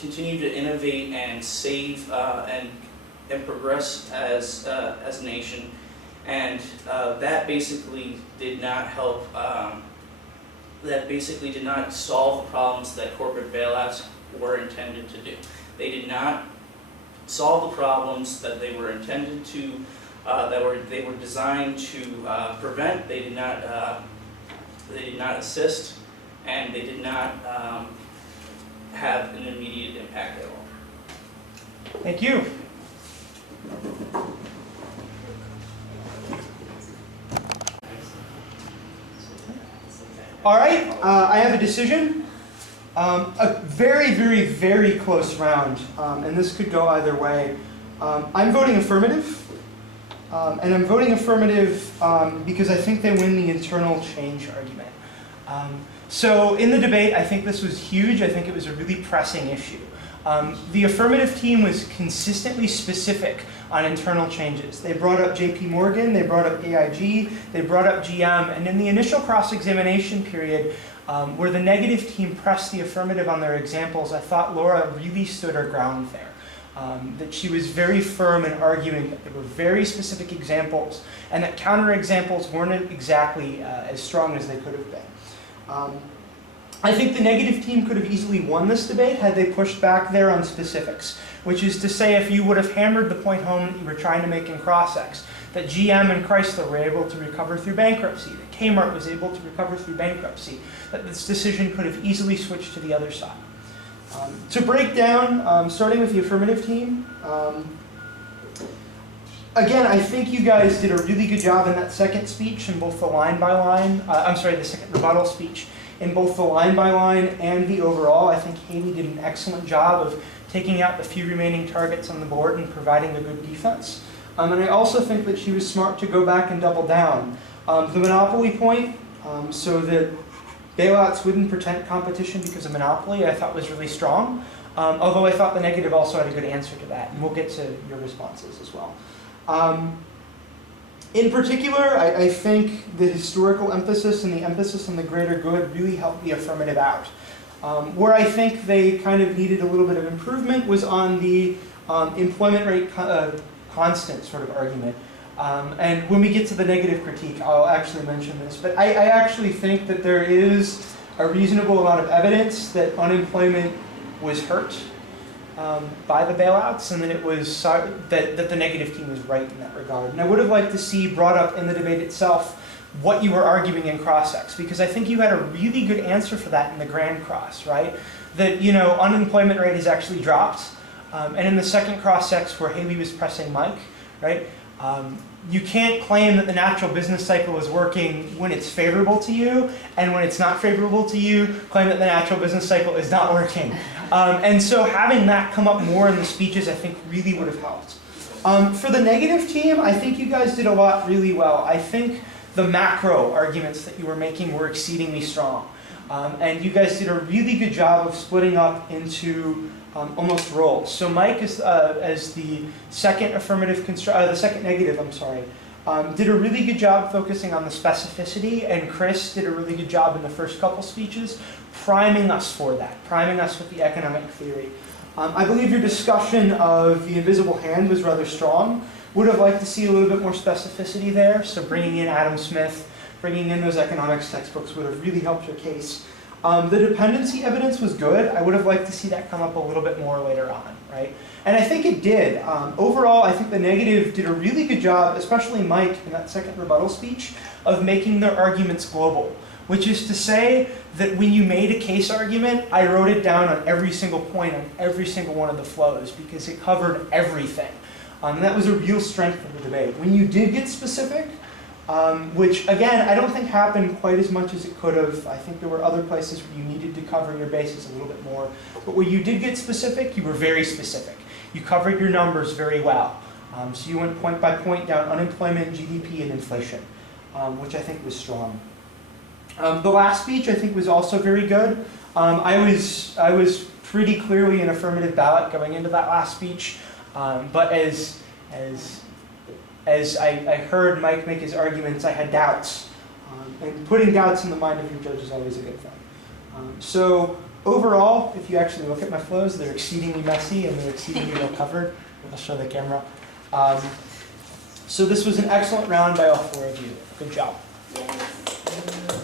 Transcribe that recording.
continue to innovate and save and progress as a nation, and that basically did not help. That basically did not solve the problems that corporate bailouts were intended to do. They did not solve the problems that they were intended to, they were designed to prevent. They did not assist, and they did not have an immediate impact at all. Thank you. All right, I have a decision. A very, very, very close round, and this could go either way. I'm voting affirmative, and I'm voting affirmative because I think they win the internal change argument. So in the debate, I think this was huge. I think it was a really pressing issue. The affirmative team was consistently specific on internal changes. They brought up JP Morgan, they brought up AIG, they brought up GM, and in the initial cross-examination period, where the negative team pressed the affirmative on their examples, I thought Laura really stood her ground there. That she was very firm in arguing that there were very specific examples, and that counterexamples weren't exactly as strong as they could have been. I think the negative team could have easily won this debate had they pushed back there on specifics, which is to say if you would have hammered the point home that you were trying to make in cross-ex, that GM and Chrysler were able to recover through bankruptcy, that Kmart was able to recover through bankruptcy, that this decision could have easily switched to the other side. To break down, starting with the affirmative team, again, I think you guys did a really good job in that second speech in both the line-by-line, the second rebuttal speech, in both the line-by-line and the overall. I think Haley did an excellent job of taking out the few remaining targets on the board and providing a good defense. And I also think that she was smart to go back and double down. The monopoly point, so that bailouts wouldn't pretend competition because of monopoly, I thought was really strong. Although I thought the negative also had a good answer to that, and we'll get to your responses as well. In particular, I think the historical emphasis and the emphasis on the greater good really helped the affirmative out. Where I think they kind of needed a little bit of improvement was on the employment rate constant sort of argument. And when we get to the negative critique, I'll actually mention this. But I actually think that there is a reasonable amount of evidence that unemployment was hurt by the bailouts, and that it was that the negative team was right in that regard. And I would have liked to see brought up in the debate itself what you were arguing in cross-ex, because I think you had a really good answer for that in the grand cross, right? That, you know, unemployment rate has actually dropped, and in the second cross-ex where Haley was pressing Mike, right? You can't claim that the natural business cycle is working when it's favorable to you, and when it's not favorable to you, claim that the natural business cycle is not working. And so having that come up more in the speeches, I think, really would have helped. For the negative team, I think you guys did a lot really well. I think the macro arguments that you were making were exceedingly strong. And you guys did a really good job of splitting up into almost roles. So Mike, as the second the second negative, did a really good job focusing on the specificity, and Chris did a really good job in the first couple speeches, priming us for that, priming us with the economic theory. I believe your discussion of the invisible hand was rather strong. Would have liked to see a little bit more specificity there, so bringing in Adam Smith, bringing in those economics textbooks would have really helped your case. The dependency evidence was good. I would have liked to see that come up a little bit more later on, right? And I think it did. Overall, I think the negative did a really good job, especially Mike in that second rebuttal speech, of making their arguments global, which is to say that when you made a case argument, I wrote it down on every single point on every single one of the flows because it covered everything. And that was a real strength of the debate. When you did get specific, which again, I don't think happened quite as much as it could have. I think there were other places where you needed to cover your bases a little bit more. But when you did get specific, you were very specific. You covered your numbers very well. So you went point by point down unemployment, GDP, and inflation, which I think was strong. The last speech I think was also very good. I was pretty clearly an affirmative ballot going into that last speech, but as I heard Mike make his arguments, I had doubts. And putting doubts in the mind of your judge is always a good thing. So Overall, if you actually look at my flows, they're exceedingly messy and they're exceedingly well covered. I'll show the camera. So this was an excellent round by all 4 of you. Good job. Yes.